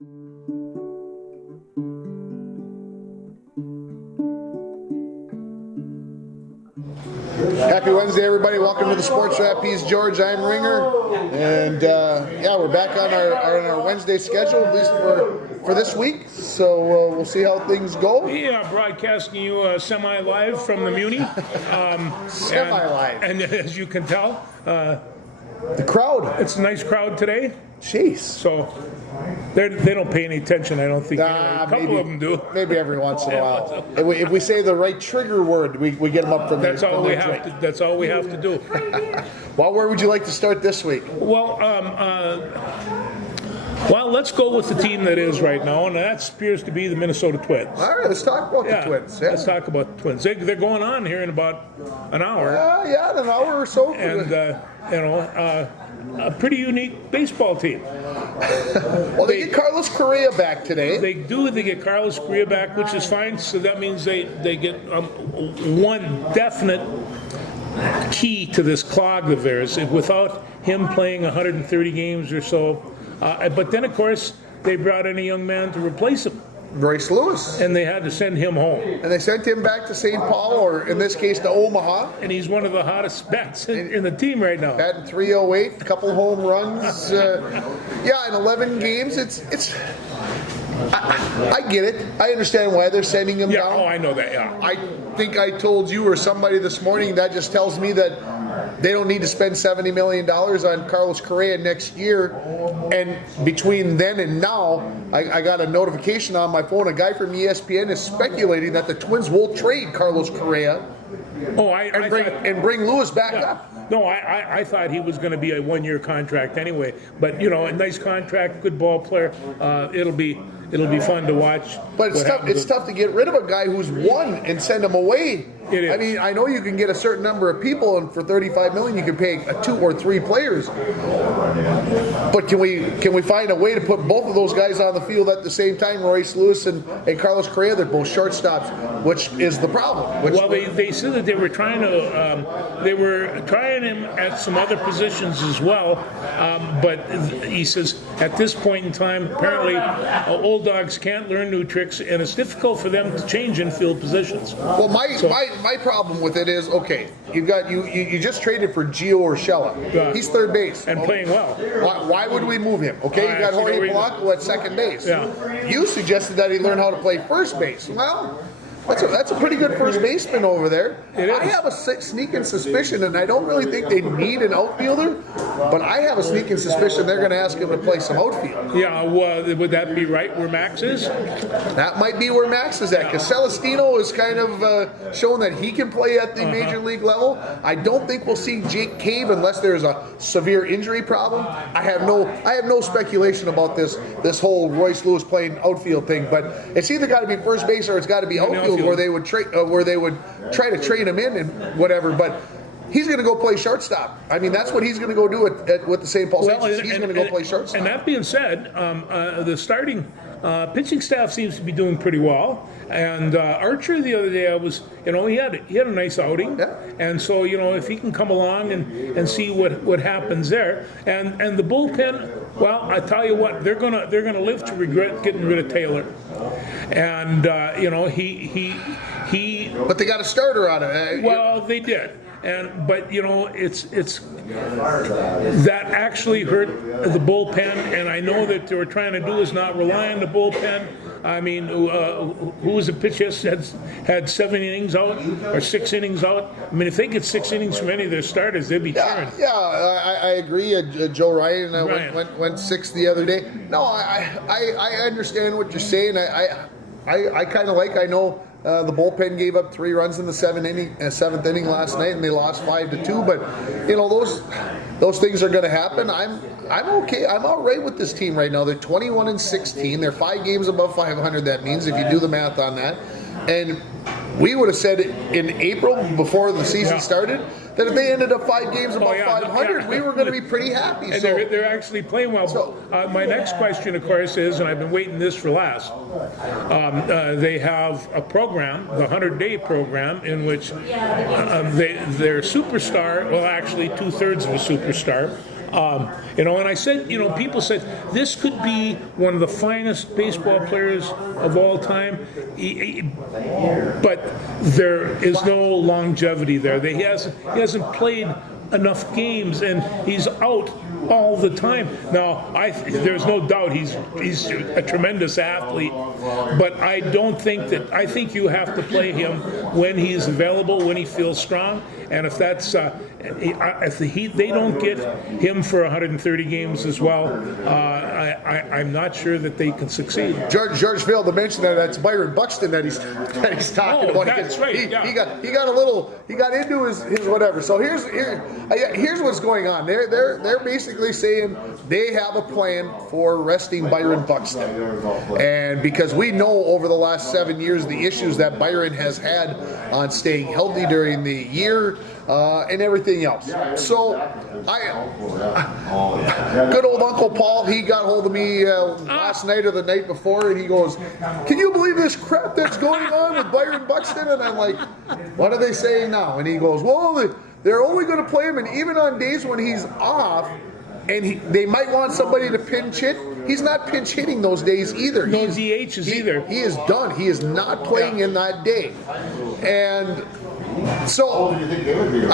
Happy Wednesday, everybody. Welcome to the Sports Wrap. He's George. I'm Ringer. And we're back on our Wednesday schedule, at least for this week. So we'll see how things go. Yeah, broadcasting you semi-live from the Muni. Semi-live. And as you can tell, The crowd. it's a nice crowd today. Jeez. So they don't pay any attention, I don't think. Anyway. A couple maybe, of them do. Maybe every once in a while. If we say the right trigger word, we get them up from That's all we their have drink. to. That's all we have to do. Well, where would you like to start this week? Well, let's go with the team that is right now, and that appears to be the Minnesota Twins. All right, let's talk about the Twins. Yeah. Let's talk about the Twins. They're going on here in about an hour. Yeah, in an hour or so. And a pretty unique baseball team. Well, they get Carlos Correa back today. They do. They get Carlos Correa back, which is fine. So that means they get one definite key to this clog of theirs. Without him playing 130 games or so, but then of course they brought in a young man to replace him. Royce Lewis. And they had to send him home. And they sent him back to St. Paul, or in this case to Omaha. And he's one of the hottest bats in the team right now. Batting .308, a couple home runs. In 11 games, I get it. I understand why they're sending him down. Oh, I know that, yeah. I think I told you or somebody this morning that just tells me that they don't need to spend $70 million on Carlos Correa next year. And between then and now, I got a notification on my phone. A guy from ESPN is speculating that the Twins will trade Carlos Correa and bring Lewis back up. No, I thought he was going to be a one-year contract anyway. But, a nice contract, good ball player. It'll be fun to watch. But it's tough to get rid of a guy who's won and send him away. It is. I mean, I know you can get a certain number of people, and for $35 million you can pay 2 or 3 players. But can we find a way to put both of those guys on the field at the same time? Royce Lewis and Carlos Correa, they're both shortstops, which is the problem. They said that they were trying him at some other positions as well. But he says at this point in time, apparently old dogs can't learn new tricks, and it's difficult for them to change infield positions. Well, my problem with it is, okay, you just traded for Gio Urshela. He's third base and playing well. Why would we move him? Okay, you got Jorge Polanco at second base. Yeah. You suggested that he learn how to play first base. Well, that's a pretty good first baseman over there. I have a sneaking suspicion, and I don't really think they need an outfielder, but I have a sneaking suspicion they're going to ask him to play some outfield. Yeah, would that be right where Max is? That might be where Max is at, because Celestino is kind of showing that he can play at the major league level. I don't think we'll see Jake Cave unless there's a severe injury problem. I have no speculation about this whole Royce Lewis playing outfield thing, but it's either got to be first base or it's got to be outfield. Where they would try to trade him in and whatever, but he's going to go play shortstop. I mean, that's what he's going to go do with the St. Paul Saints. He's going to go play shortstop. And that being said, the starting pitching staff seems to be doing pretty well. And Archer the other day, he had a nice outing. Yeah. And so if he can come along and see what happens there, and the bullpen, well, I tell you what, they're gonna live to regret getting rid of Taylor. And he. But they got a starter out of it. Well, they did. But it's that actually hurt the bullpen, and I know that they were trying to do is not rely on the bullpen. I mean, who was the pitcher had 7 innings out or 6 innings out? I mean, if they get 6 innings from any of their starters, they'd be cheering. Yeah, I agree. Joe Ryan went 6 the other day. No, I understand what you're saying. I kind of I know. The bullpen gave up 3 runs in the 7th inning last night, and they lost 5-2. But those things are going to happen. I'm okay. I'm all right with this team right now. They're 21-16. They're 5 games above 500. That means if you do the math on that, and we would have said in April before the season started that if they ended up 5 games above 500, we were going to be pretty happy. And they're actually playing well. My next question, of course, is, and I've been waiting this for last, they have a program, the 100-day program, in which their superstar, well, actually 2/3 of a superstar, You know, and I said, you know, people said this could be one of the finest baseball players of all time, but there is no longevity there. He hasn't played enough games, and he's out all the time. Now, there's no doubt he's a tremendous athlete, but I think you have to play him when he's available, when he feels strong, and if that's they don't get him for 130 games as well, I'm not sure that they can succeed. George failed to mention that's Byron Buxton that he's talking about. That's right. He got into his whatever. So here's what's going on. They're basically saying they have a plan for resting Byron Buxton, and because we know over the last 7 years the issues that Byron has had on staying healthy during the year. And everything else. So, good old Uncle Paul, he got hold of me last night or the night before, and he goes, "Can you believe this crap that's going on with Byron Buxton?" And I'm like, "What are they saying now?" And he goes, "Well, they're only going to play him, and even on days when he's off, and they might want somebody to pinch hit. He's not pinch hitting those days either. No DHs either. He is done. He is not playing in that day." And so,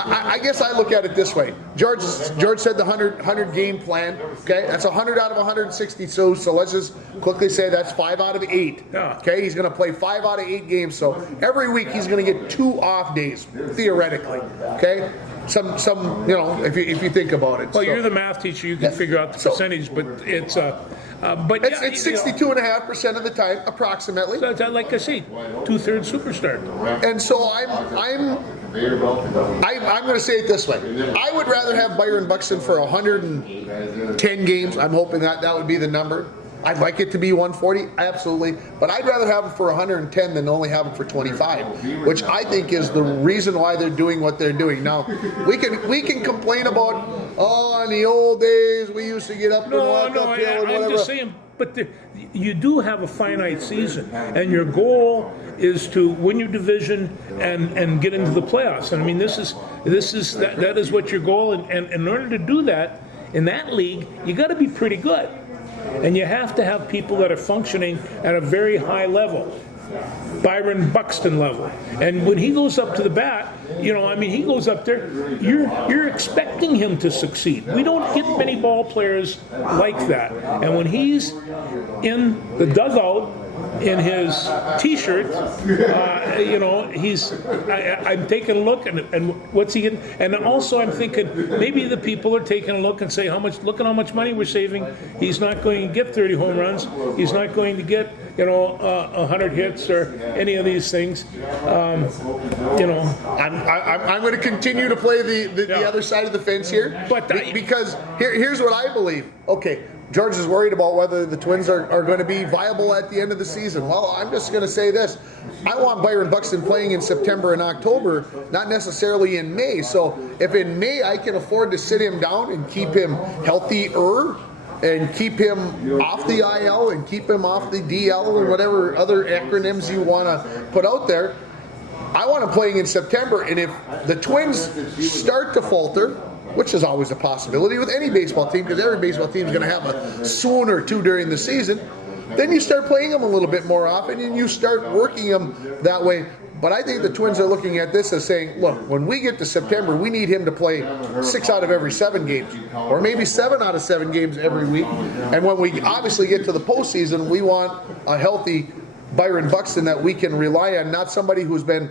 I guess I look at it this way. George said the 100 game plan. Okay, that's 100 out of 162. So let's just quickly say that's 5 out of 8. Yeah. Okay, he's going to play 5 out of 8 games. So every week he's going to get 2 off days theoretically. Okay, some you know if you think about it. Well, you're the math teacher. You can figure out the percentage, but it's it's 62.5% of the time, approximately. So like I say, 2/3 superstar. And so I'm going to say it this way. I would rather have Byron Buxton for 110 games. I'm hoping that would be the number. I'd like it to be 140, absolutely. But I'd rather have him for 110 than only have him for 25, which I think is the reason why they're doing what they're doing. Now, we can complain about, in the old days we used to get up and walk uphill and whatever. I'm just saying, but you do have a finite season, and your goal is to win your division and get into the playoffs. And I mean, that is what your goal. And in order to do that in that league, you got to be pretty good. And you have to have people that are functioning at a very high level, Byron Buxton level. And when he goes up to the bat, you know, I mean, he goes up there, you're expecting him to succeed. We don't get many ball players like that. And when he's in the dugout in his T-shirt, you know, I'm taking a look, and what's he getting? And also I'm thinking maybe the people are taking a look and say, look at how much money we're saving. He's not going to get 30 home runs. He's not going to get, you know, 100 hits or any of these things. You know, I'm going to continue to play the other side of the fence here, but because here's what I believe. Okay, George is worried about whether the Twins are going to be viable at the end of the season. Well, I'm just going to say this. I want Byron Buxton playing in September and October, not necessarily in May. So if in May I can afford to sit him down and keep him healthier and keep him off the IL and keep him off the DL or whatever other acronyms you want to put out there, I want him playing in September. And if the Twins start to falter, which is always a possibility with any baseball team, because every baseball team is going to have a swoon or two during the season, then you start playing them a little bit more often and you start working them that way. But I think the Twins are looking at this as saying, look, when we get to September, we need him to play 6 out of every 7 games, or maybe 7 out of 7 games every week. And when we obviously get to the postseason, we want a healthy Byron Buxton that we can rely on, not somebody who's been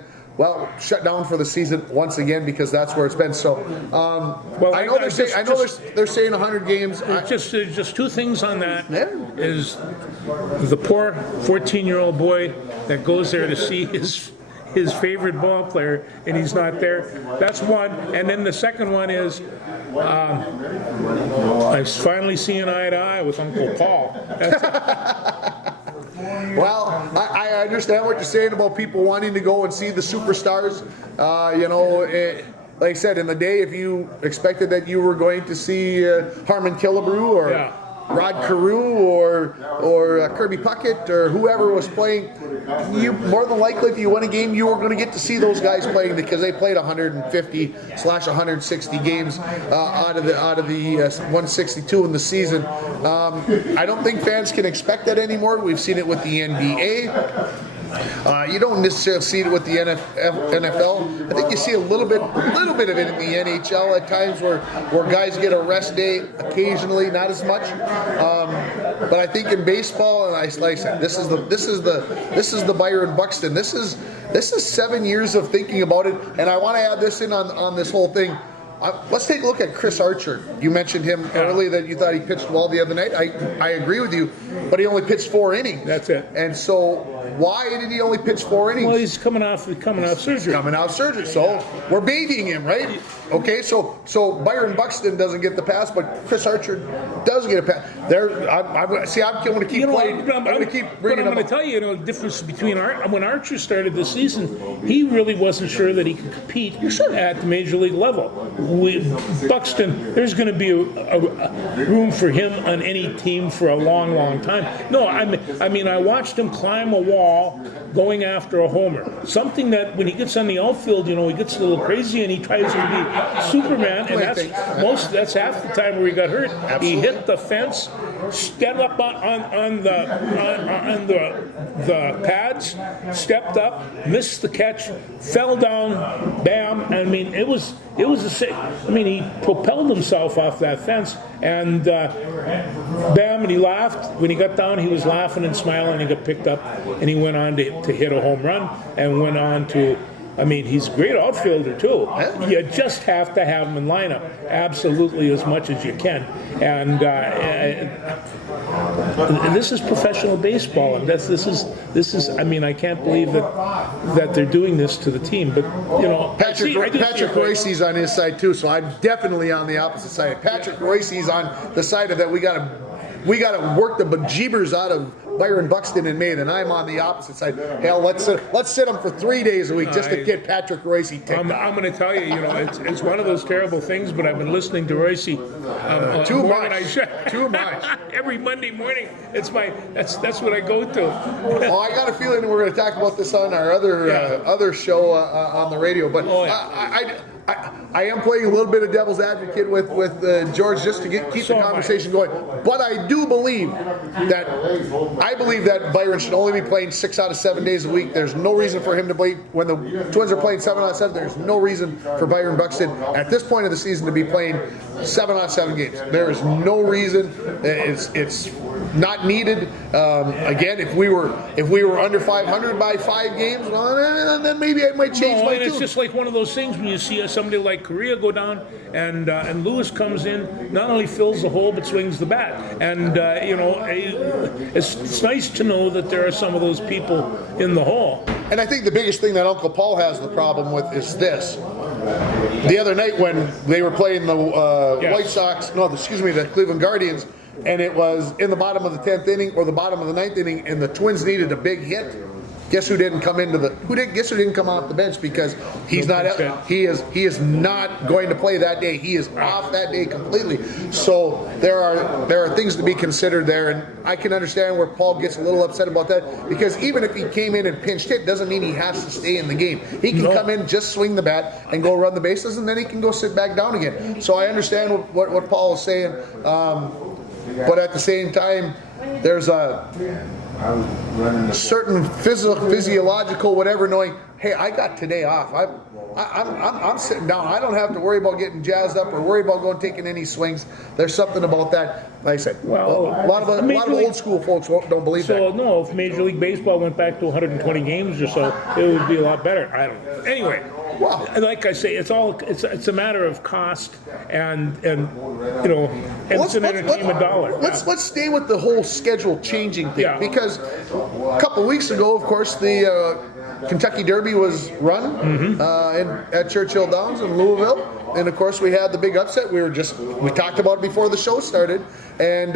shut down for the season once again, because that's where it's been. So, I know they're saying 100 games. Just 2 things on that. Yeah. Is the poor 14-year-old boy that goes there to see his favorite ball player, and he's not there. That's one. And then the second one is I've finally seen eye to eye with Uncle Paul. Well, I understand what you're saying about people wanting to go and see the superstars. You know, like I said, in the day, if you expected that you were going to see Harmon Killebrew or Rod Carew or Kirby Puckett or whoever was playing, you more than likely, if you win a game, you were going to get to see those guys playing because they played 150/160 games out of the 162 in the season. I don't think fans can expect that anymore. We've seen it with the NBA. You don't necessarily see it with the NFL. I think you see a little bit of it in the NHL at times where guys get a rest day occasionally, not as much. But I think in baseball, and I said, this is the Byron Buxton. This is 7 years of thinking about it, and I want to add this in on this whole thing. Let's take a look at Chris Archer. You mentioned him earlier that you thought he pitched well the other night. I agree with you, but he only pitched 4 innings. That's it. And so why did he only pitch 4 innings? Well, he's coming off surgery. So we're babying him, right? Okay, so Byron Buxton doesn't get the pass, but Chris Archer does get a pass. I'm going to keep playing. I'm going to keep bringing him. I'm going to tell you, the difference between when Archer started this season, he really wasn't sure that he could compete at the major league level. Buxton, there's going to be a room for him on any team for a long, long time. No, I mean, I watched him climb a wall going after a homer. Something that when he gets on the outfield, he gets a little crazy and he tries to be Superman, and that's half the time where he got hurt. Absolutely. He hit the fence, stepped up on the pads, stepped up, missed the catch, fell down, bam. I mean, it was he propelled himself off that fence, and bam, and he laughed. When he got down, he was laughing and smiling, and he got picked up, and he went on to hit a home run, and went on to, he's a great outfielder too. You just have to have him in lineup absolutely as much as you can. And this is professional baseball, and this is. I can't believe that they're doing this to the team. But Patrick Royce's on his side too, so I'm definitely on the opposite side. Patrick Royce's on the side of that we got to work the bejeebers out of Byron Buxton in May, and I'm on the opposite side. Hell, let's sit him for 3 days a week just to get Patrick Royce ticked. I'm going to tell you, it's one of those terrible things, but I've been listening to Royce too much. Too much. Every Monday morning. That's what I go to. Well, I got a feeling we're going to talk about this on our other show on the radio, but I am playing a little bit of devil's advocate with George just to keep the conversation going. But I do believe that Byron should only be playing 6 out of 7 days a week. There's no reason for him to play when the Twins are playing 7 out of 7. There's no reason for Byron Buxton at this point of the season to be playing 7 out of 7 games. There is no reason. It's not needed. Again, if we were under 500 by 5 games, well, then maybe I might change my tune. It's just like one of those things when you see somebody like Correa go down and Lewis comes in, not only fills the hole but swings the bat. And it's nice to know that there are some of those people in the hole. And I think the biggest thing that Uncle Paul has the problem with is this. The other night when they were playing the the Cleveland Guardians, and it was in the bottom of the 10th inning or the bottom of the 9th inning, and the Twins needed a big hit. Guess who didn't come Guess who didn't come off the bench because he is not going to play that day. He is off that day completely. So there are things to be considered there, and I can understand where Paul gets a little upset about that, because even if he came in and pinched hit, doesn't mean he has to stay in the game. He can come in, just swing the bat, and go run the bases, and then he can go sit back down again. So I understand what Paul is saying, but at the same time, there's a certain physiological whatever, knowing, hey, I got today off. I'm sitting down. I don't have to worry about getting jazzed up or worry about taking any swings. There's something about that. Like I said, a lot of old school folks don't believe that. So no, if Major League Baseball went back to 120 games or so, it would be a lot better. I don't know. Anyway. Wow. Like I say, it's a matter of cost and it's an entertainment dollar. Let's stay with the whole schedule changing thing, because a couple of weeks ago, of course, the Kentucky Derby was run at Churchill Downs in Louisville, and of course we had the big upset. We talked about it before the show started, and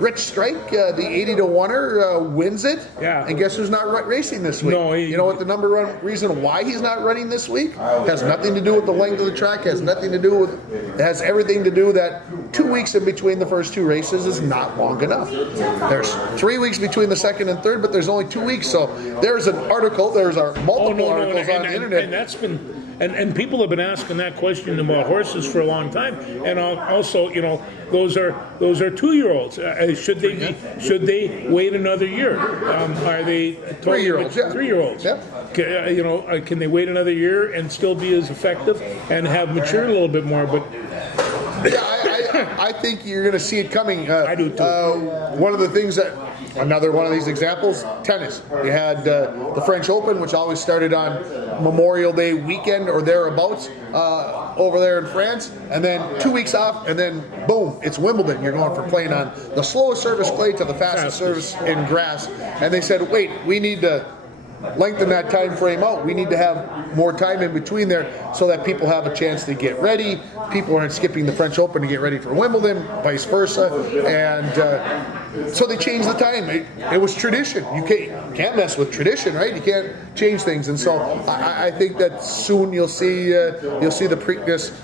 Rich Strike, the 80-to-1er, wins it. Yeah. And guess who's not racing this week? No, you know what the number one reason why he's not running this week? Has nothing to do with the length of the track. Has nothing to do with. It has everything to do that 2 weeks in between the first two races is not long enough. There's 3 weeks between the second and third, but there's only 2 weeks. So there's an article. There's multiple articles on the internet. And that's been. And people have been asking that question about horses for a long time, and also, you know, those are 2-year-olds. Should they wait another year? Are they 3-year-olds? Yeah. 3-year-olds. Yep. You know, can they wait another year and still be as effective and have matured a little bit more? But yeah, I think you're going to see it coming. I do too. One of the things that. Another one of these examples, tennis. You had the French Open, which always started on Memorial Day weekend or thereabouts over there in France, and then 2 weeks off, and then boom, it's Wimbledon. You're going from playing on the slowest service clay to the fastest service in grass. And they said, wait, we need to lengthen that time frame out. We need to have more time in between there so that people have a chance to get ready. People aren't skipping the French Open to get ready for Wimbledon, vice versa. And so they changed the time. It was tradition. You can't mess with tradition, right? You can't change things. And so I think that soon you'll see the Preakness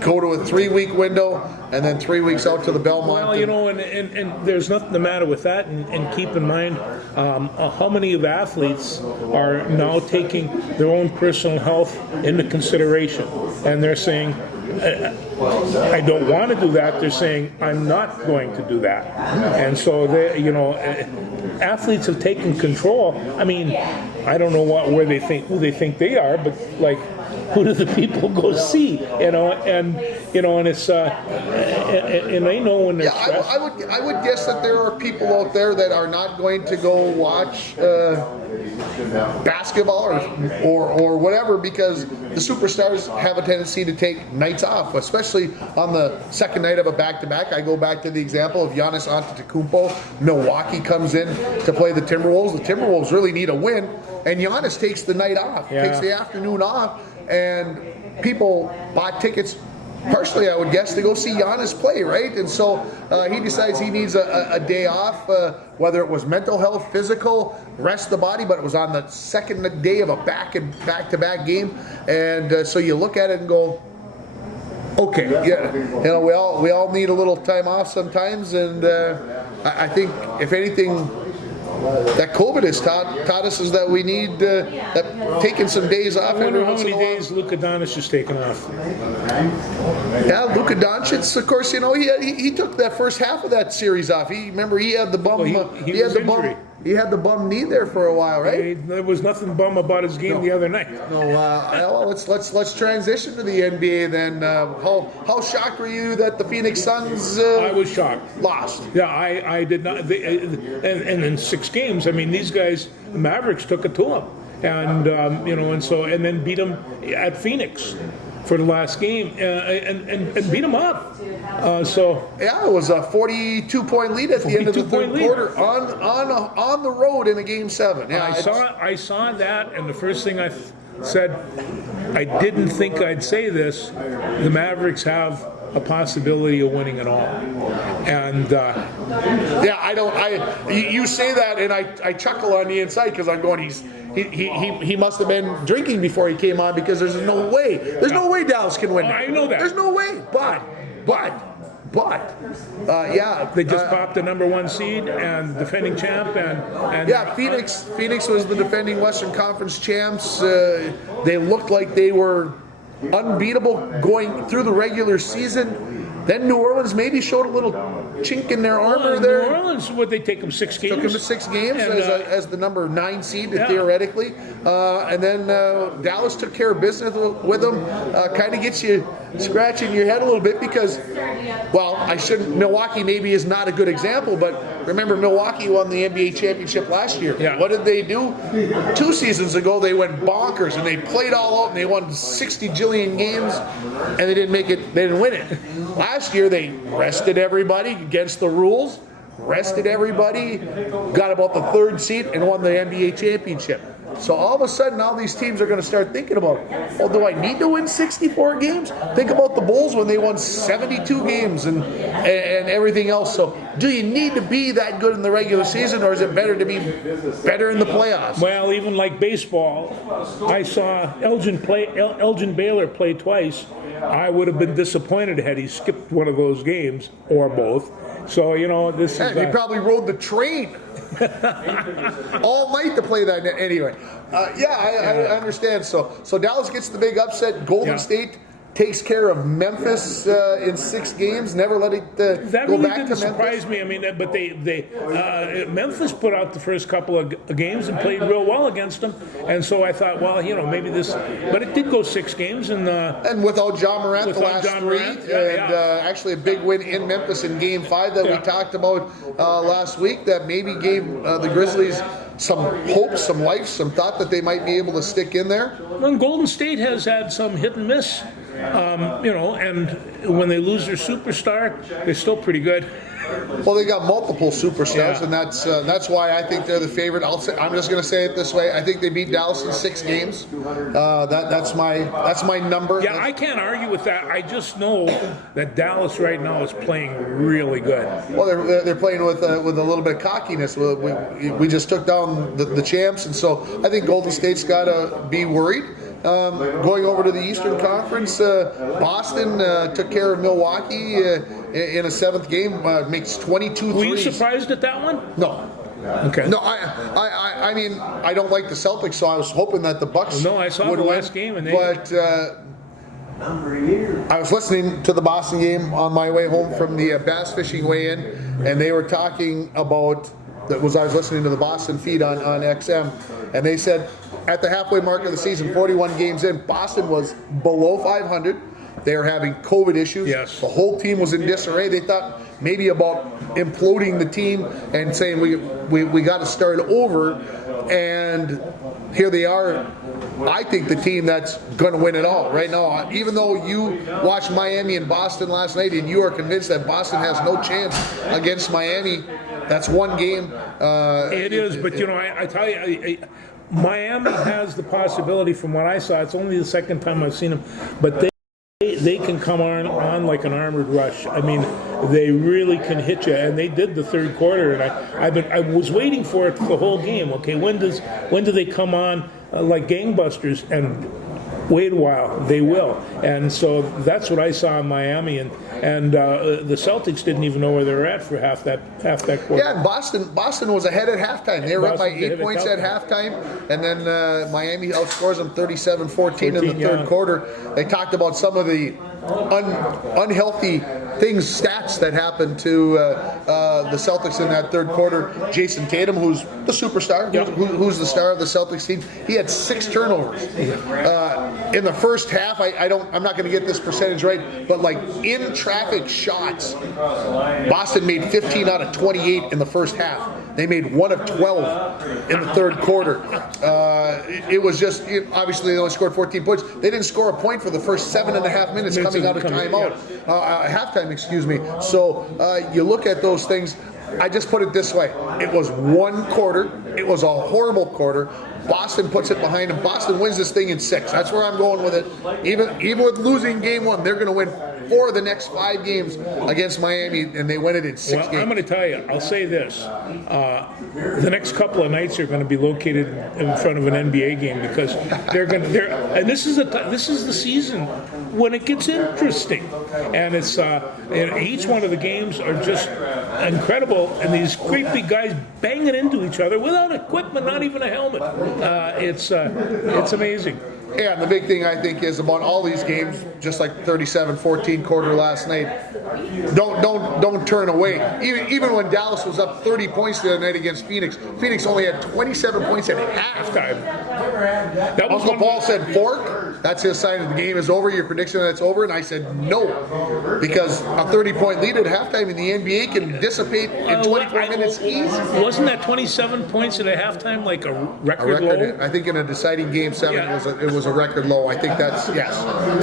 go to a 3-week window and then 3 weeks out to the Belmont. Well, you know, and there's nothing the matter with that. And keep in mind how many of athletes are now taking their own personal health into consideration. And they're saying, I don't want to do that. They're saying, I'm not going to do that. And so, athletes have taken control. I mean, I don't know who they think they are, but like, who do the people go see? And it's and they know when they're stressed. I would guess that there are people out there that are not going to go watch basketball or whatever, because the superstars have a tendency to take nights off, especially on the second night of a back-to-back. I go back to the example of Giannis Antetokounmpo. Milwaukee comes in to play the Timberwolves. The Timberwolves really need a win, and Giannis takes the night off, takes the afternoon off, and people bought tickets partially, I would guess, to go see Giannis play, right? And so he decides he needs a day off, whether it was mental health, physical, rest the body, but it was on the second day of a back-to-back game. And so you look at it and go, okay, yeah, we all need a little time off sometimes. And I think, if anything, that COVID has taught us is that we need taking some days off. I wonder how many days Luka Doncic has taken off. Yeah, Luka Doncic, of course, he took that first half of that series off. He had the bum. He had the bum knee there for a while, right? There was nothing bum about his game the other night. No, well, let's transition to the NBA then. How shocked were you that the Phoenix Suns? I was shocked. Lost. Yeah, I did not. And in 6 games, I mean, these guys, the Mavericks, took it to them, and and then beat them at Phoenix for the last game, and beat them up. Yeah, it was a 42-point lead at the end of the third quarter on the road in a Game 7. Yeah, I saw that, and the first thing I said, I didn't think I'd say this, the Mavericks have a possibility of winning it all. And you say that, and I chuckle on the inside because I'm going, he must have been drinking before he came on, because there's no way Dallas can win. I know that. There's no way. But they just popped the number 1 seed and defending champ, and Phoenix was the defending Western Conference champs. They looked like they were unbeatable going through the regular season. Then New Orleans maybe showed a little chink in their armor there. New Orleans, would they take them 6 games? Took them to 6 games as the number 9 seed, theoretically. And then Dallas took care of business with them. Kind of gets you scratching your head a little bit because, Milwaukee maybe is not a good example, but remember Milwaukee won the NBA championship last year. Yeah. What did they do? 2 seasons ago, they went bonkers and they played all out and they won 60 jillion games and they didn't make it. They didn't win it. Last year, they rested everybody against the rules, rested everybody, got about the 3rd seed, and won the NBA championship. So all of a sudden, all these teams are going to start thinking about, well, do I need to win 64 games? Think about the Bulls when they won 72 games and everything else. So do you need to be that good in the regular season, or is it better to be better in the playoffs? Well, even like baseball, I saw Elgin Baylor play twice. I would have been disappointed had he skipped one of those games or both. So, this is... He probably rode the train all night to play that. Anyway, I understand. So Dallas gets the big upset. Golden State takes care of Memphis in 6 games. Never let it that go really back to didn't Memphis. surprise me. I mean, but Memphis put out the first couple of games and played real well against them, and so I thought, well, maybe this. But it did go 6 games, and without John Morant the last John 3, Morant, actually a big win in Memphis in Game 5 that we talked about last week. That maybe gave the Grizzlies some hope, some life, some thought that they might be able to stick in there. Well, Golden State has had some hit and miss. And when they lose their superstar, they're still pretty good. Well, they got multiple superstars, and that's why I think they're the favorite. I'm just going to say it this way: I think they beat Dallas in 6 games. That's my number. Yeah, I can't argue with that. I just know that Dallas right now is playing really good. Well, they're playing with a little bit of cockiness. We just took down the champs, and so I think Golden State's got to be worried. Going over to the Eastern Conference, Boston took care of Milwaukee in a 7th game, makes 22 threes. Were you surprised at that one? No. Okay. No, I mean, I don't like the Celtics, so I was hoping that the Bucks No, I saw would the win. last game, and But I was listening to the Boston game on my way home from the bass fishing weigh-in, and they were talking about. I was listening to the Boston feed on XM, and they said at the halfway mark of the season, 41 games in, Boston was below 500. They were having COVID issues. Yes. The whole team was in disarray. They thought maybe about imploding the team and saying we got to start over. And here they are. I think the team that's going to win it all right now. Even though you watched Miami and Boston last night, and you are convinced that Boston has no chance against Miami, that's 1 game. It is, but I tell you, Miami has the possibility. From what I saw, it's only the 2nd time I've seen them, but they can come on like an armored rush. I mean, they really can hit you, and they did the 3rd quarter. And I was waiting for it the whole game. Okay, when do they come on like gangbusters? And wait a while, they will. And so that's what I saw in Miami, and the Celtics didn't even know where they were at for half that quarter. Yeah, and Boston was ahead at halftime. They were up by 8 points at halftime, and then Miami outscores them 37-14 in the 3rd quarter. They talked about some of the unhealthy stats that happened to the Celtics in that 3rd quarter. Jason Tatum, who's the superstar, who's the star of the Celtics team, he had 6 turnovers. In the first half, I'm not going to get this percentage right, but like in traffic shots, Boston made 15 out of 28 in the first half. They made 1 of 12 in the 3rd quarter. It was just, obviously they only scored 14 points. They didn't score a point for the first 7.5 minutes coming out of timeout. Halftime, excuse me. So you look at those things. I just put it this way. It was 1 quarter. It was a horrible quarter. Boston puts it behind them. Boston wins this thing in 6. That's where I'm going with it. Even with losing game 1, they're going to win 4 of the next 5 games against Miami, and they win it in 6 games. I'm going to tell you, I'll say this. The next couple of nights are going to be located in front of an NBA game, because and this is the season when it gets interesting. And it's each one of the games are just incredible, and these creepy guys banging into each other without equipment, not even a helmet. It's amazing. Yeah, and the big thing I think is about all these games, just like 37-14 quarter last night, don't turn away. Even when Dallas was up 30 points the other night against Phoenix, Phoenix only had 27 points at halftime. Uncle Paul said fork. That's his sign that the game is over. Your prediction that it's over, and I said no, because a 30-point lead at halftime in the NBA can dissipate in 24 minutes easy. Wasn't that 27 points at a halftime like a record low? I think in a deciding game 7 it was was a record low. I think that's, yes.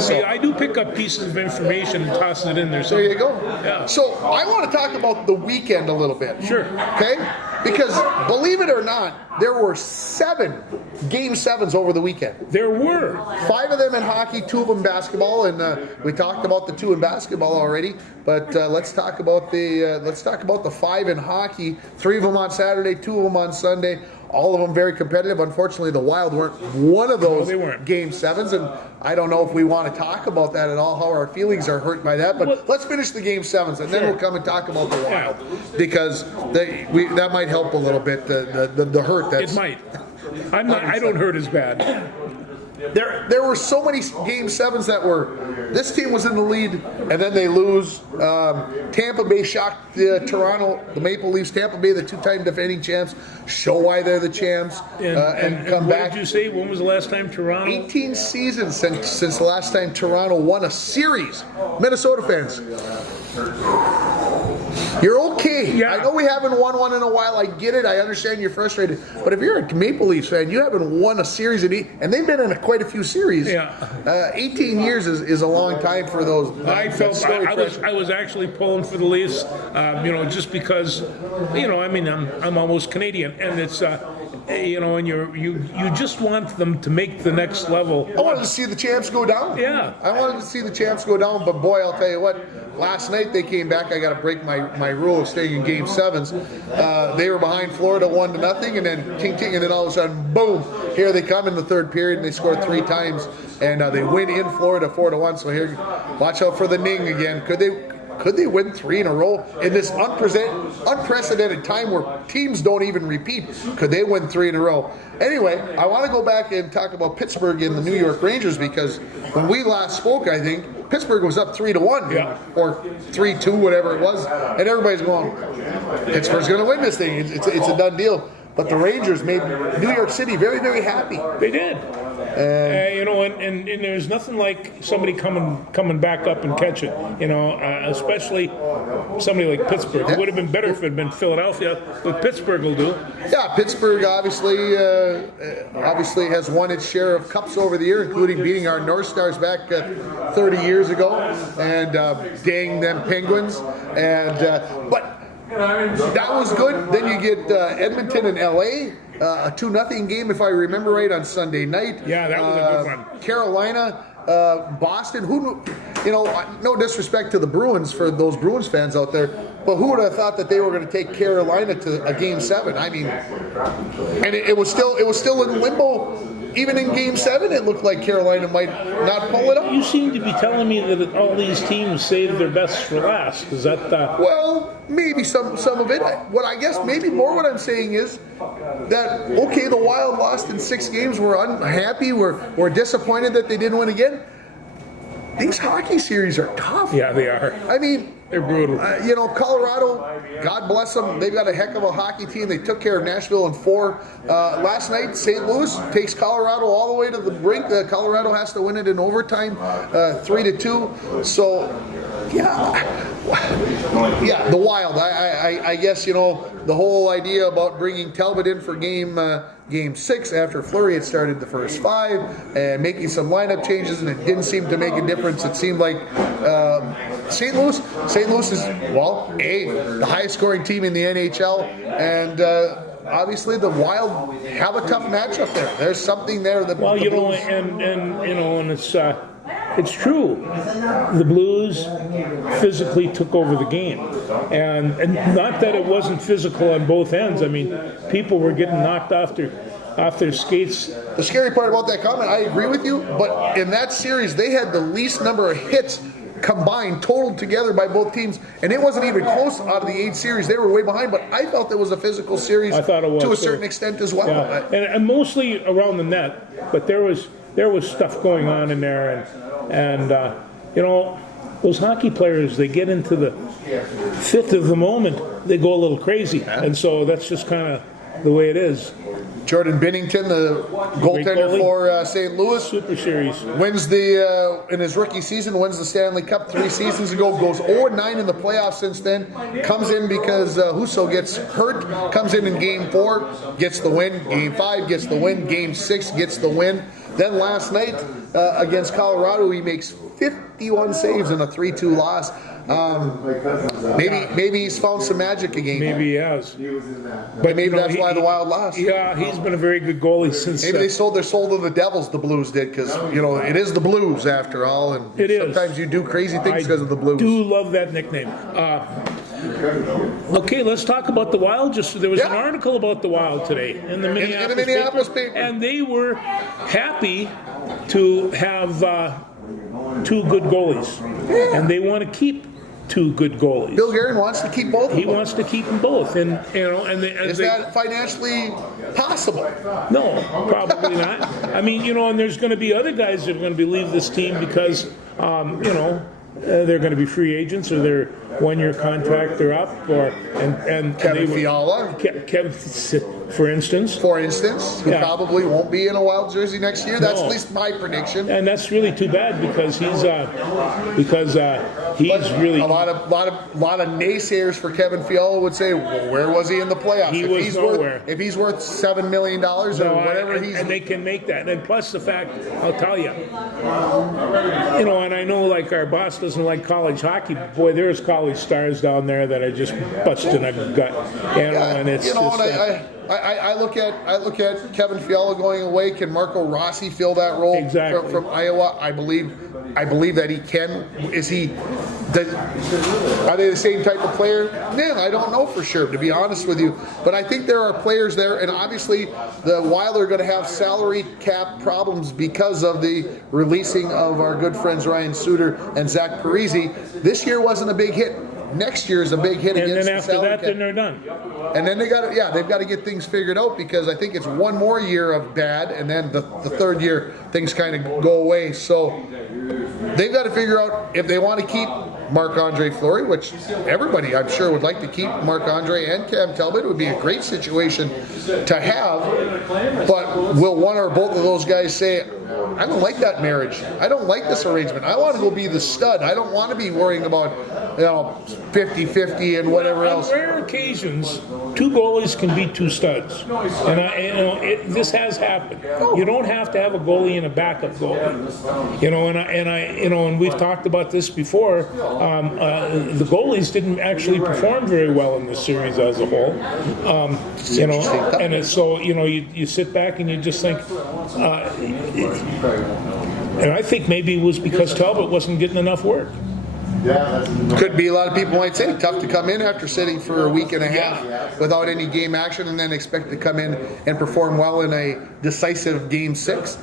See, So, I do pick up pieces of information and toss it in there. So there you go. Yeah. So I want to talk about the weekend a little bit. Sure. Okay? Because believe it or not, there were 7 Game 7s over the weekend. There were. 5 of them in hockey, 2 of them basketball, and we talked about the 2 in basketball already. But let's talk about the 5 in hockey. 3 of them on Saturday, 2 of them on Sunday. All of them very competitive. Unfortunately, the Wild weren't one of those they weren't. Game 7s, and I don't know if we want to talk about that at all, how our feelings are hurt by that. But Well, let's finish the Game 7s, and then Sure. we'll come and talk about the Yeah. Wild, because that might help a little bit, the hurt that's... It might. I don't hurt as bad. There were so many Game 7s that were, this team was in the lead, and then they lose. Tampa Bay shocked Toronto, the Maple Leafs. Tampa Bay, the 2-time defending champs, show why they're the champs, and come what back. did you say? When was the last time Toronto? 18 seasons since the last time Toronto won a series. Minnesota fans, you're okay. Yeah. I know we haven't won one in a while. I get it. I understand you're frustrated. But if you're a Maple Leafs fan, you haven't won a series, and they've been in quite a few series. Yeah. 18 years is a long time for those. I felt I was actually pulling for the Leafs, just because, I'm almost Canadian, and it's, and you just want them to make the next level. I wanted to see the champs go down. Yeah. I wanted to see the champs go down, but boy, I'll tell you what. Last night they came back. I got to break my rule of staying in Game 7s. They were behind Florida 1-0, and then ting, and then all of a sudden, boom! Here they come in the third period, and they scored 3 times, and they win in Florida 4-1. So here, watch out for the Ning again. Could they win 3 in a row in this unprecedented time where teams don't even repeat? Could they win 3 in a row? Anyway, I want to go back and talk about Pittsburgh and the New York Rangers, because when we last spoke, I think Pittsburgh was up 3-1, Yeah. or 3-2, whatever it was, and everybody's going, Pittsburgh's going to win this thing. It's a done deal. But the Rangers made New York City very, very happy. They did. And there's nothing like somebody coming back up and catch it. Especially somebody like Pittsburgh. It would have been better if it had been Philadelphia, but Pittsburgh will do. Yeah, Pittsburgh obviously has won its share of cups over the year, including beating our North Stars back 30 years ago, and dang them Penguins. But that was good. Then you get Edmonton and LA, a 2-0 game, if I remember right, on Sunday night. Yeah, that was a good one. Carolina, Boston. Who knew? No disrespect to the Bruins, for those Bruins fans out there, but who would have thought that they were going to take Carolina to a Game 7? I mean, and it was still in limbo. Even in Game 7, it looked like Carolina might not pull it up. You seem to be telling me that all these teams saved their best for last. Is that Well, maybe some of it. What I'm saying is that, okay, the Wild lost in 6 games. We're unhappy. We're disappointed that they didn't win again. These hockey series are tough. Yeah, they are. I mean, They're brutal. Colorado, God bless them. They've got a heck of a hockey team. They took care of Nashville in 4. Last night, St. Louis takes Colorado all the way to the brink. Colorado has to win it in overtime, 3-2. So, yeah, the Wild. I guess, the whole idea about bringing Talbot in for Game 6 after Fleury had started the first 5 and making some lineup changes, and it didn't seem to make a difference. It seemed like St. Louis is, the highest scoring team in the NHL, and obviously the Wild have a tough matchup there. There's something there that and it's true. The Blues physically took over the game, and not that it wasn't physical on both ends. I mean, people were getting knocked off their skates. The scary part about that comment, I agree with you, but in that series they had the least number of hits combined, totaled together by both teams, and it wasn't even close out of the 8 series. They were way behind, but I felt it was a physical series. I thought it was, to a too. certain extent as well. Yeah. And mostly around the net, but there was stuff going on in there, and those hockey players, they get into the fifth of the moment, they go a little crazy, and so that's just kind of the way it is. Jordan Binnington, the goaltender for St. Louis, Super Series, wins in his rookie season, wins the Stanley Cup 3 seasons ago, goes 0-9 in the playoffs since then, comes in because Husso gets hurt, comes in Game 4, gets the win, Game 5 gets the win, Game 6 gets the win. Then last night against Colorado, he makes 51 saves in a 3-2 loss. Maybe he's found some magic again. Maybe he has. But maybe that's why the Wild lost. Yeah, he's been a very good goalie since. Maybe they sold their soul to the Devils. The Blues did, because it is the Blues after all, and it sometimes is. you do crazy things because of the Blues. I do love that nickname. Okay, let's talk about the Wild. There was an article about the Wild today in the Minneapolis paper, and they were happy to have 2 good goalies, and they want to keep 2 good goalies. Bill Guerin wants to keep both of them. He wants to keep them both, and is that financially possible? No, probably not. I mean, and there's going to be other guys that are going to leave this team because, they're going to be free agents, or their 1-year contract are up, and Kevin Fiala, Kevin, for instance, who probably won't be in a Wild jersey next year. That's at least my prediction. And that's really too bad because he's really a lot of naysayers for Kevin Fiala would say, well, where was he in the playoffs? He was nowhere. If he's worth $7 million or whatever, and they can make that. And plus the fact, I'll tell you, and I know like our boss doesn't like college hockey. Boy, there's college stars down there that are just busting a gut. And it's I look at Kevin Fiala going away. Can Marco Rossi fill that role from Iowa? I believe that he can. Are they the same type of player? Yeah, I don't know for sure, to be honest with you. But I think there are players there, and obviously the Wild are going to have salary cap problems because of the releasing of our good friends Ryan Suter and Zach Parise. This year wasn't a big hit. Next year is a big hit against the salary cap. Then they're done. And then they've got to get things figured out, because I think it's one more year of bad, and then the third year things kind of go away. So they've got to figure out if they want to keep Marc-Andre Fleury, which everybody I'm sure would like to keep Marc-Andre and Cam Talbot. It would be a great situation to have. But will one or both of those guys say, I don't like that marriage. I don't like this arrangement. I want to go be the stud. I don't want to be worrying about 50-50 and whatever else. On rare occasions, 2 goalies can be 2 studs, and this has happened. You don't have to have a goalie and a backup goalie, and we've talked about this before. The goalies didn't actually perform very well in this series as a whole, and it's so you sit back and you just think. And I think maybe it was because Talbot wasn't getting enough work. Could be. A lot of people might say tough to come in after sitting for a week and a half without any game action, and then expect to come in and perform well in a decisive Game 6.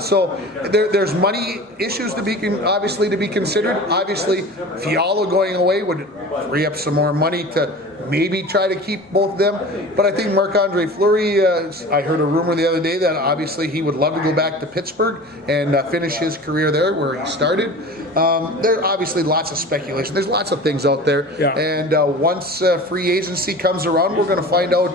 So there's money issues to be considered. Obviously, Fiala going away would free up some more money to maybe try to keep both of them. But I think Marc-Andre Fleury, I heard a rumor the other day that obviously he would love to go back to Pittsburgh and finish his career there where he started. There are obviously lots of speculation. There's lots of things out there. Yeah. And once free agency comes around, we're going to find out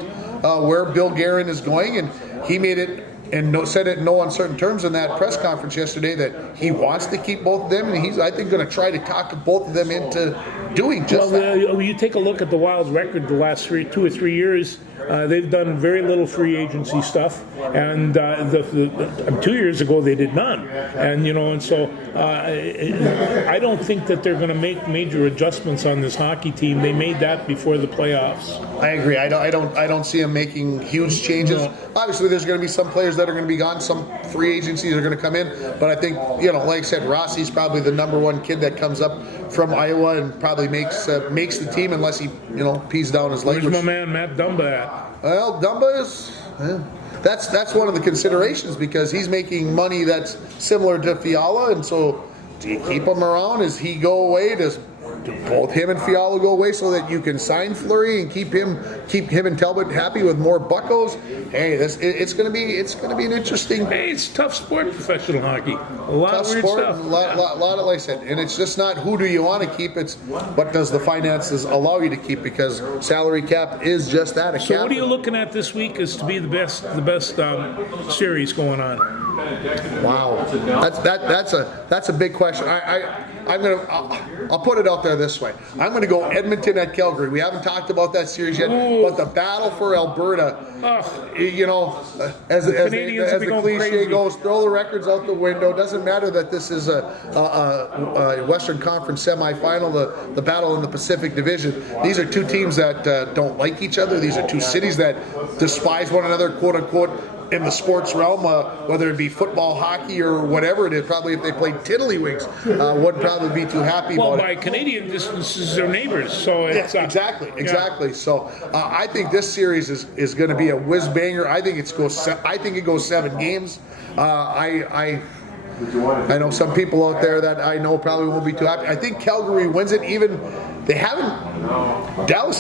where Bill Guerin is going. And he made it and said it in no uncertain terms in that press conference yesterday that he wants to keep both of them, and he's, I think, going to try to talk both of them into doing just that. You take a look at the Wild's record the last 2 or 3 years. They've done very little free agency stuff, and 2 years ago they did none. And so I don't think that they're going to make major adjustments on this hockey team. They made that before the playoffs. I agree. I don't see them making huge changes. No. Obviously, there's going to be some players that are going to be gone. Some free agencies are going to come in. But I think, like I said, Rossi's probably the number one kid that comes up from Iowa and probably makes the team unless he, pees down his leg. Where's my man Matt Dumba at? Well, Dumba is... That's one of the considerations, because he's making money that's similar to Fiala, and so do you keep him around? Does he go away? Do both him and Fiala go away so that you can sign Fleury and keep him and Talbot happy with more buckos? Hey, it's going to be an interesting. Hey, it's a tough sport, professional hockey. A lot of weird stuff. A lot of, like I said, and it's just not who do you want to keep. It's what does the finances allow you to keep, because salary cap is just that, a cap. So what are you looking at this week as to be the best series going on? Wow, that's a big question. I'll put it out there this way. I'm going to go Edmonton at Calgary. We haven't talked about that series yet, but the battle for Alberta, as the cliche goes, throw the records out the window. Doesn't matter that this is a Western Conference semifinal, the battle in the Pacific Division. These are two teams that don't like each other. These are two cities that despise one another, quote unquote, in the sports realm, whether it be football, hockey, or whatever it is. Probably if they played tiddlywinks, wouldn't probably be too happy about it. Well, by Canadian distances, they're neighbors, so it's... exactly. So I think this series is going to be a whiz banger. I think it goes 7 games. I know some people out there that I know probably won't be too happy. I think Calgary wins it. Even they haven't. Dallas.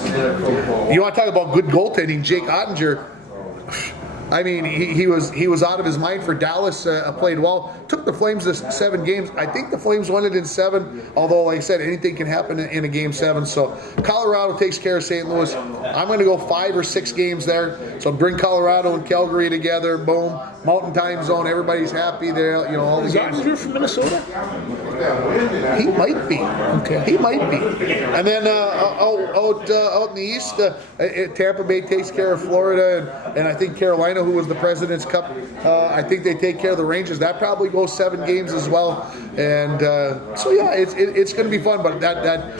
You want to talk about good goaltending? Jake Ottinger. I mean, he was out of his mind for Dallas. Played well. Took the Flames to 7 games. I think the Flames won it in 7. Although, like I said, anything can happen in a game 7. So Colorado takes care of St. Louis. I'm going to go 5 or 6 games there. So bring Colorado and Calgary together. Boom. Mountain Time Zone. Everybody's happy there. You know, all the games. Is Ottinger from Minnesota? He might be. Okay. He might be. And then out in the East, Tampa Bay takes care of Florida, and I think Carolina, who was the President's Cup, I think they take care of the Rangers. That probably goes 7 games as well. And so yeah, it's going to be fun. But that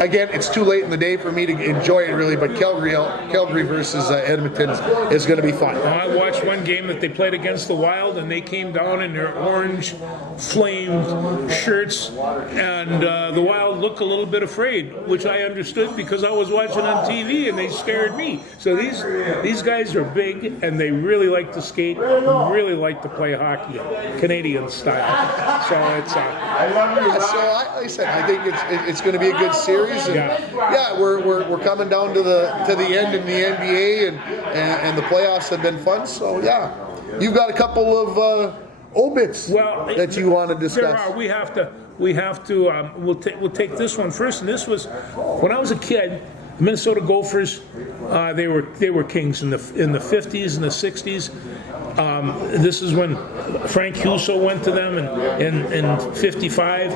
again, it's too late in the day for me to enjoy it really. But Calgary versus Edmonton is going to be fun. Well, I watched one game that they played against the Wild, and they came down in their orange flamed shirts, and the Wild looked a little bit afraid, which I understood because I was watching on TV and they scared me. So these guys are big, and they really like to skate, really like to play hockey, Canadian style. So it's like I said, I think it's going to be a good series. And we're coming down to the end in the NBA, and the playoffs have been fun. So yeah, you've got a couple of obits that you want to discuss. There are. We have to. We'll take this one first. And this was when I was a kid. The Minnesota Gophers. They were kings in the 50s and the 60s. This is when Frank Huso went to them in 55.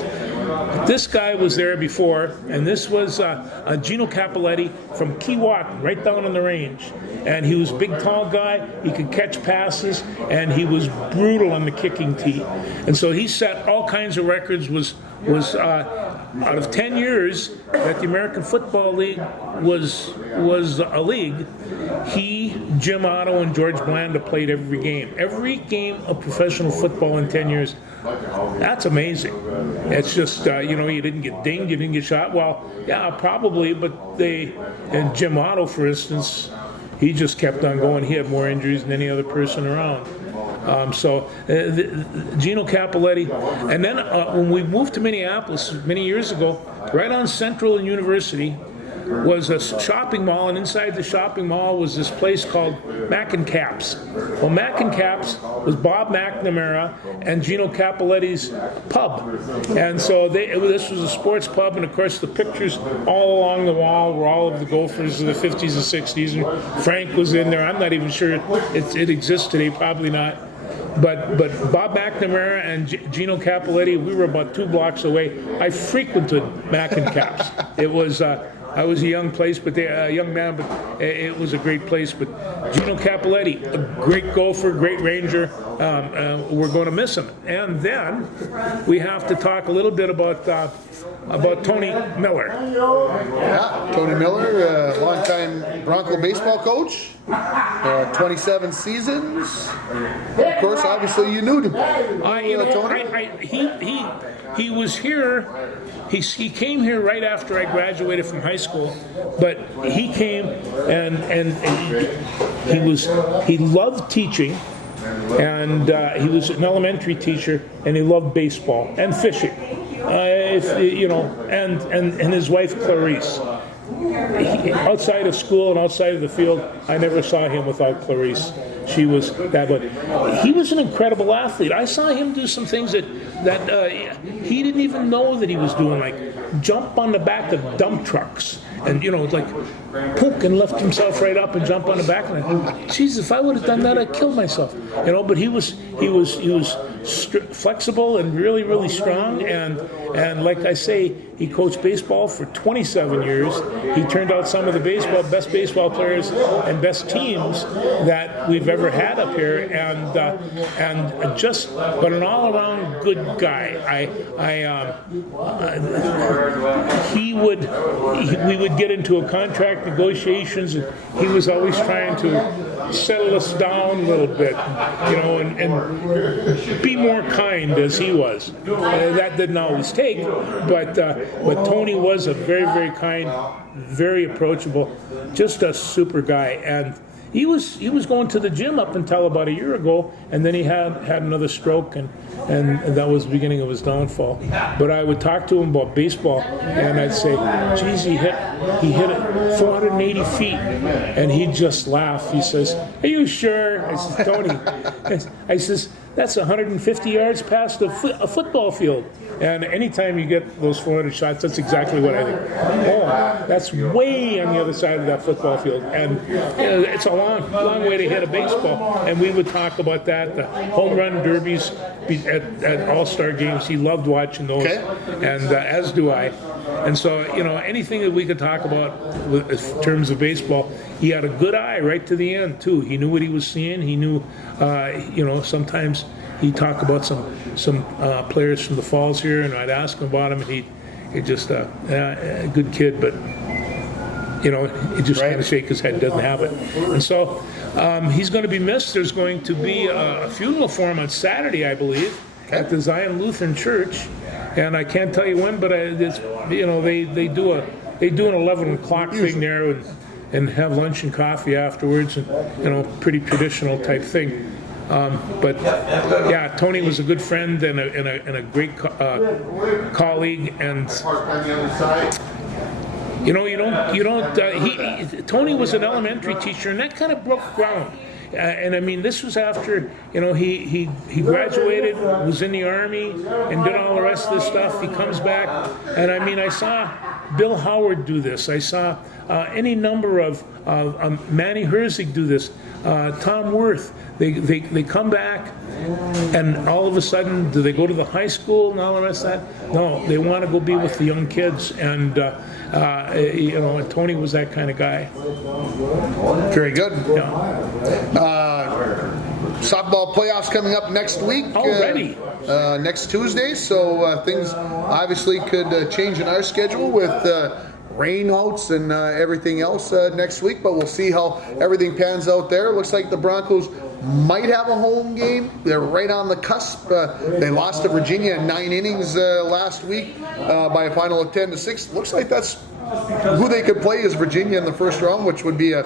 This guy was there before, and this was Gino Cappelletti from Keewatin, right down on the range. And he was a big, tall guy. He could catch passes, and he was brutal on the kicking tee. And so he set all kinds of records. Was out of 10 years that the American Football League was a league, he, Jim Otto, and George Blanda played every game. Every game of professional football in 10 years. That's amazing. It's just, you didn't get dinged, you didn't get shot. Well, yeah, probably, but and Jim Otto, for instance, he just kept on going. He had more injuries than any other person around. Gino Cappelletti. And then when we moved to Minneapolis many years ago, right on Central and University was a shopping mall, and inside the shopping mall was this place called Mac and Caps. Well, Mac and Caps was Bob McNamara and Gino Cappelletti's pub. And so this was a sports pub, and of course the pictures all along the wall were all of the Gophers of the 50s and 60s, and Frank was in there. I'm not even sure it exists today, probably not. But Bob McNamara and Gino Cappelletti, we were about 2 blocks away. I frequented Mac and Caps. It was I was a young man, but it was a great place. But Gino Cappelletti, a great Gopher, great Ranger. We're going to miss him. And then we have to talk a little bit about Tony Miller. Yeah, Tony Miller, longtime Bronco baseball coach, 27 seasons. Of course, obviously you knew him. Tony. He was here. He came here right after I graduated from high school, but he came and he loved teaching, and he was an elementary teacher, and he loved baseball and fishing, and his wife Clarice. Outside of school and outside of the field, I never saw him without Clarice. She was that good. He was an incredible athlete. I saw him do some things that he didn't even know that he was doing, like jump on the back of dump trucks, and like poke and lift himself right up and jump on the back. And I thought, geez, if I would have done that, I'd kill myself. But he was flexible and really, really strong. And like I say, he coached baseball for 27 years. He turned out some of the best baseball players and best teams that we've ever had up here. But an all-around good guy. We would get into a contract negotiations, and he was always trying to settle us down a little bit, and be more kind as he was. That didn't always take, but Tony was a very, very kind, very approachable, just a super guy. And he was going to the gym up until about a year ago, and then he had another stroke, and that was the beginning of his downfall. But I would talk to him about baseball, and I'd say, geez, he hit it 480 feet, and he'd just laugh. He says, are you sure? I says, Tony, I says, that's 150 yards past a football field. And anytime you get those 400 shots, that's exactly what I think. Oh, that's way on the other side of that football field. And it's a long way to hit a baseball. And we would talk about that, the home run derbies at all-star games. He loved watching those, and as do I. And so, anything that we could talk about in terms of baseball, he had a good eye right to the end, too. He knew what he was seeing. He knew, sometimes he'd talk about some players from the Falls here, and I'd ask him about him, and he'd just, a good kid, but, he'd just kind of shake his head, doesn't have it. And so he's going to be missed. There's going to be a funeral for him on Saturday, I believe, at the Zion Lutheran Church. And I can't tell you when, but they do an 11 o'clock thing there, and have lunch and coffee afterwards, and pretty traditional type thing. But yeah, Tony was a good friend and a great colleague, and Tony was an elementary teacher, and that kind of broke ground. And I mean, this was after, he graduated, was in the Army, and did all the rest of this stuff. He comes back, and I mean, I saw Bill Howard do this. I saw any number of Manny Herzig do this. Tom Worth. They come back, and all of a sudden, do they go to the high school and all the rest of that? No, they want to go be with the young kids, and Tony was that kind of guy. Very good. Yeah. Softball playoffs coming up next week. Already. Next Tuesday, so things obviously could change in our schedule with rainouts and everything else next week, but we'll see how everything pans out there. Looks like the Broncos might have a home game. They're right on the cusp. They lost to Virginia in 9 innings last week by a final of 10-6. Looks like that's who they could play is Virginia in the first round, which could be a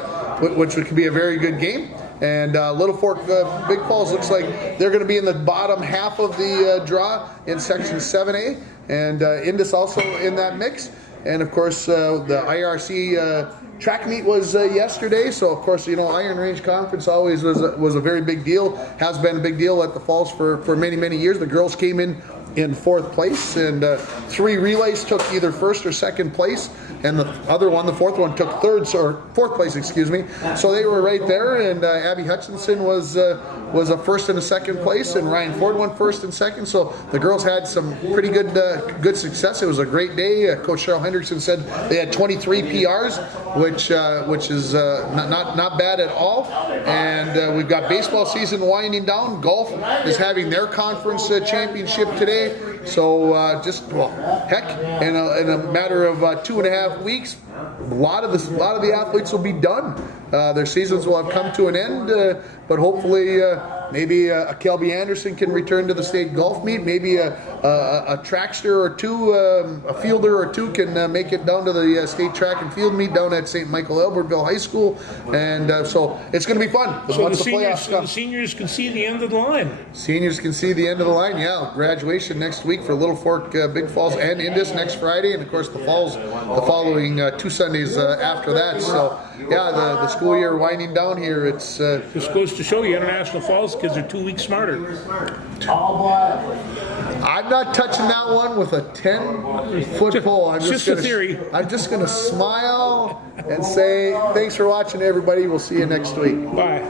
very good game. And Little Fork Big Falls looks like they're going to be in the bottom half of the draw in Section 7A, and Indus also in that mix. And of course, the IRC track meet was yesterday, so of course, Iron Range Conference always was a very big deal, has been a big deal at the Falls for many years. The girls came in 4th place, and 3 relays took either 1st or 2nd place, and the fourth one took 4th place, excuse me. So they were right there, and Abby Hutchinson was a 1st and a 2nd place, and Ryan Ford won 1st and 2nd. So the girls had some pretty good success. It was a great day. Coach Cheryl Hendrickson said they had 23 PRs, which is not bad at all. And we've got baseball season winding down. Golf is having their conference championship today. So heck, in a matter of 2.5 weeks, a lot of the athletes will be done. Their seasons will have come to an end, but hopefully maybe a Kelby Anderson can return to the state golf meet. Maybe a trackster or two, a fielder or two can make it down to the state track and field meet down at St. Michael Albertville High School. And so it's going to be fun. So the seniors can see the end of the line. Seniors can see the end of the line, yeah. Graduation next week for Little Fork, Big Falls, and Indus next Friday. And of course the Falls the following 2 Sundays after that. So yeah, the school year winding down here. It's just goes to show you, International Falls kids are 2 weeks smarter. I'm not touching that one with a 10-foot pole. I'm just a theory. I'm just going to smile and say thanks for watching, everybody. We'll see you next week. Bye.